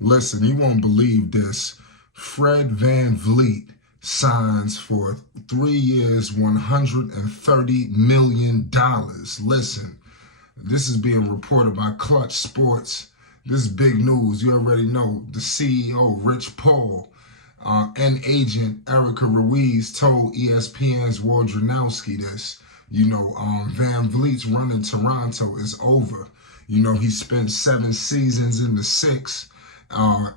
Listen, you won't believe this. Fred Vanvleet signs for 3 years, $130 million. Listen, this is being reported by Clutch Sports. This is big news. You already know the CEO, Rich Paul, and agent Erica Ruiz told ESPN's Wojnarowski this. Vanvleet's run in Toronto is over. He spent 7 seasons in the 6.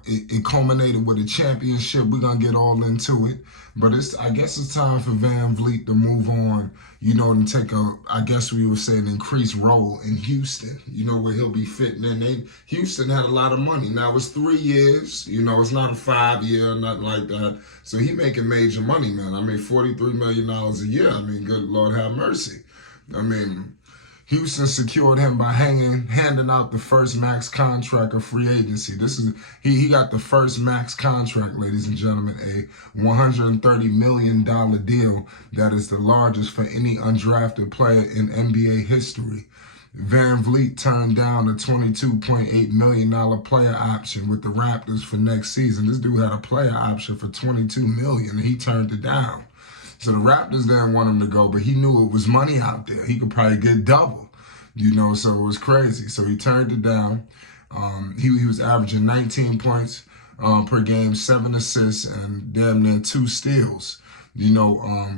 It culminated with a championship. We're going to get all into it. But I guess it's time for Vanvleet to move on, and take I guess we would say, an increased role in Houston, where he'll be fitting in. Houston had a lot of money. Now it's 3 years, it's not a 5-year, nothing like that. So he making major money, man. I mean, $43 million a year. I mean, good Lord have mercy. I mean, Houston secured him by handing out the first max contract of free agency. He got the first max contract, ladies and gentlemen, a $130 million deal that is the largest for any undrafted player in NBA history. Vanvleet turned down a $22.8 million player option with the Raptors for next season. This dude had a player option for $22 million, and he turned it down. So the Raptors didn't want him to go, but he knew it was money out there. He could probably get double, so it was crazy. So he turned it down. He was averaging 19 points per game, 7 assists, and damn near 2 steals,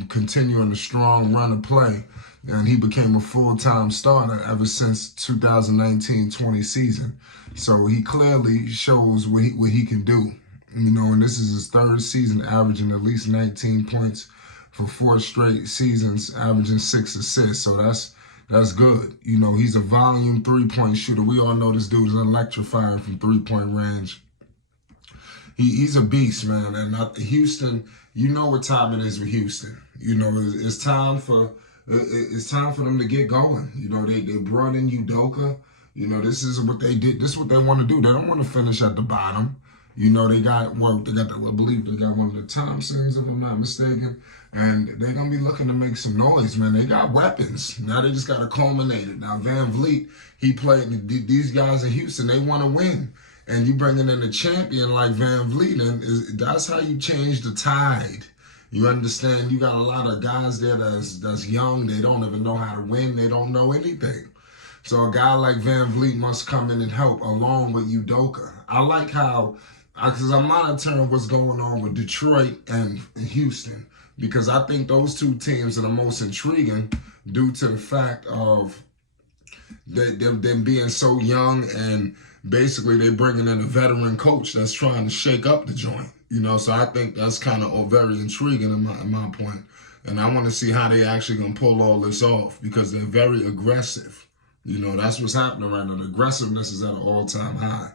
continuing a strong run of play. And he became a full-time starter ever since 2019-20 season. So he clearly shows what he can do, and this is his 3rd season averaging at least 19 points for 4 straight seasons, averaging 6 assists. So that's good. He's a volume 3-point shooter. We all know this dude is electrifying from 3-point range. He's a beast, man. And Houston, you know what time it is with Houston. It's time for them to get going. They brought in Udoka. This is what they did. This is what they want to do. They don't want to finish at the bottom. I believe they got one of the Thompsons, if I'm not mistaken. And they're going to be looking to make some noise, man. They got weapons. Now they just got to culminate it. Now, Vanvleet, these guys in Houston, they want to win. And you bringing in a champion like Vanvleet, and that's how you change the tide. You understand? You got a lot of guys there that's young. They don't even know how to win. They don't know anything. So a guy like Vanvleet must come in and help along with Udoka. I like how, because I'm monitoring what's going on with Detroit and Houston, because I think those 2 teams are the most intriguing due to the fact of them being so young, and basically they bringing in a veteran coach that's trying to shake up the joint. So I think that's kind of very intriguing in my point. And I want to see how they actually going to pull all this off, because they're very aggressive. That's what's happening right now. The aggressiveness is at an all-time high.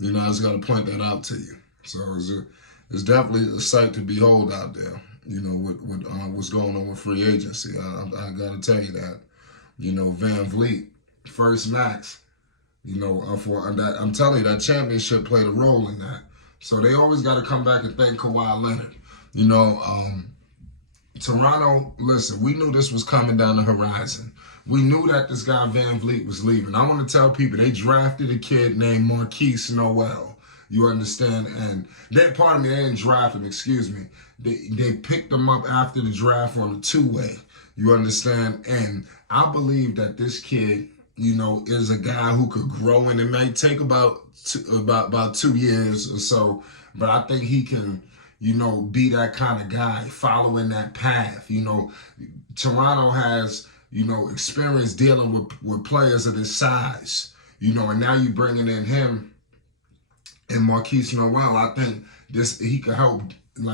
I just got to point that out to you. So it's definitely a sight to behold out there, with what's going on with free agency. I got to tell you that. Vanvleet, first max, for that. I'm telling you, that championship played a role in that. So they always got to come back and thank Kawhi Leonard. Toronto, listen, we knew this was coming down the horizon. We knew that this guy Vanvleet was leaving. I want to tell people they drafted a kid named Marquise Noel. You understand? And they didn't draft him, excuse me. They picked him up after the draft on a 2-way. You understand? And I believe that this kid, is a guy who could grow, and it may take about 2 years or so, but I think he can, be that kind of guy following that path. Toronto has, experience dealing with players of this size, and now you bringing in him and Marquise Noel. I think he could help,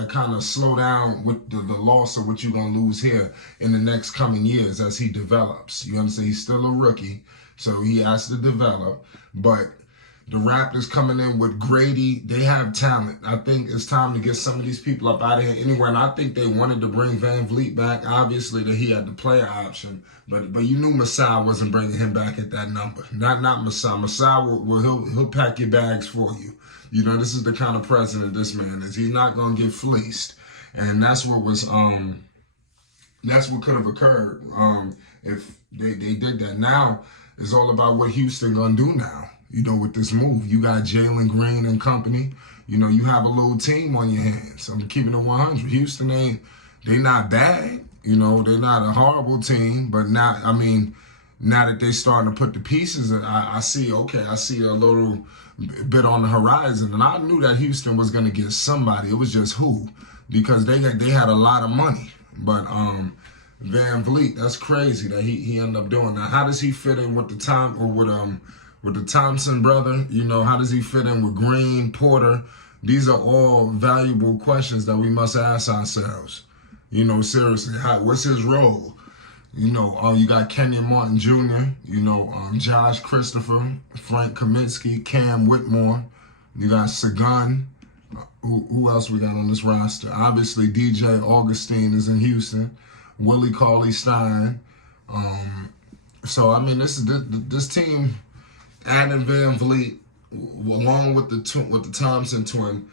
kind of slow down with the loss of what you're going to lose here in the next coming years as he develops. You understand? He's still a rookie, so he has to develop. But the Raptors coming in with Grady, they have talent. I think it's time to get some of these people up out of here anyway. And I think they wanted to bring Vanvleet back. Obviously, that he had the player option, but you knew Masai wasn't bringing him back at that number. Not Masai. Masai he'll pack your bags for you. This is the kind of president this man is. He's not gonna get fleeced, and that's what could have occurred if they did that. Now it's all about what Houston gonna do now. with this move. You got Jalen Green and company. You have a little team on your hands. I'm keeping it 100. Houston they not bad. They're not a horrible team, but now that they're starting to put the pieces, I see a little bit on the horizon. And I knew that Houston was going to get somebody. It was just who, because they had a lot of money. But Vanvleet, that's crazy that he ended up doing that. How does he fit in with with the Thompson brother? How does he fit in with Green, Porter? These are all valuable questions that we must ask ourselves. Seriously, what's his role? You got Kenyon Martin Jr., Josh Christopher, Frank Kaminsky, Cam Whitmore. You got Sagun. Who else we got on this roster? Obviously, DJ Augustine is in Houston. Willie Cauley-Stein. So this team added Vanvleet along with the Thompson twin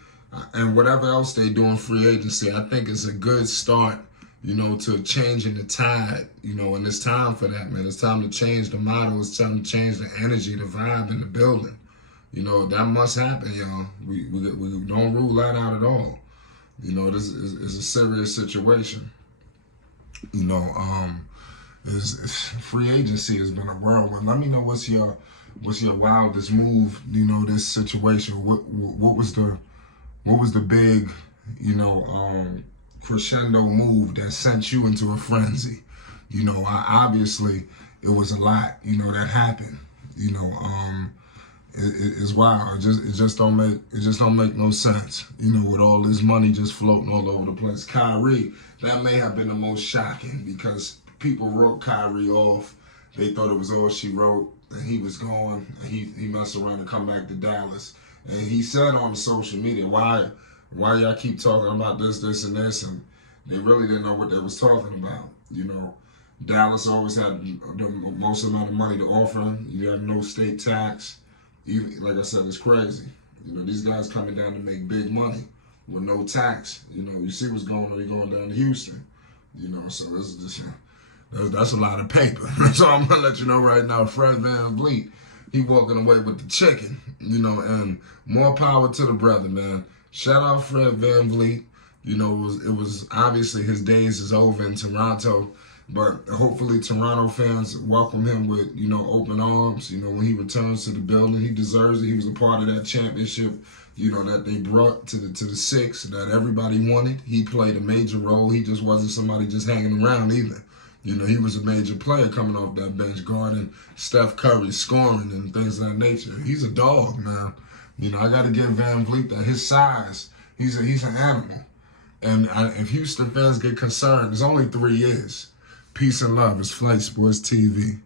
and whatever else they do in free agency. I think it's a good start, to changing the tide, and it's time for that, man. It's time to change the model. It's time to change the energy, the vibe in the building. That must happen, y'all. We don't rule that out at all. This is a serious situation. Free agency has been a whirlwind. Let me know what's your wildest move. This situation. What was the big, crescendo move that sent you into a frenzy? Obviously it was a lot. That happened. It's wild. It just don't make no sense. With all this money just floating all over the place. Kyrie, that may have been the most shocking because people wrote Kyrie off. They thought it was all she wrote, and he was gone. And he messed around and come back to Dallas. And he said on social media, why y'all keep talking about this, and this, and they really didn't know what they was talking about. Dallas always had the most amount of money to offer. You have no state tax. Like I said, it's crazy. These guys coming down to make big money with no tax. You see what's going on. They're going down to Houston. So that's a lot of paper. So I'm gonna let you know right now, Fred VanVleet, he walking away with the chicken. And more power to the brother, man. Shout out Fred VanVleet. It was obviously his days is over in Toronto. But hopefully Toronto fans welcome him with, open arms. When he returns to the building, he deserves it. He was a part of that championship, that they brought to the six that everybody wanted. He played a major role. He just wasn't somebody just hanging around either. He was a major player coming off that bench, guarding Steph Curry, scoring and things of that nature. He's a dog, man. I got to give VanVleet that. His size, he's an animal. And if Houston fans get concerned, it's only 3 years. Peace and love. It's Flight Sports TV.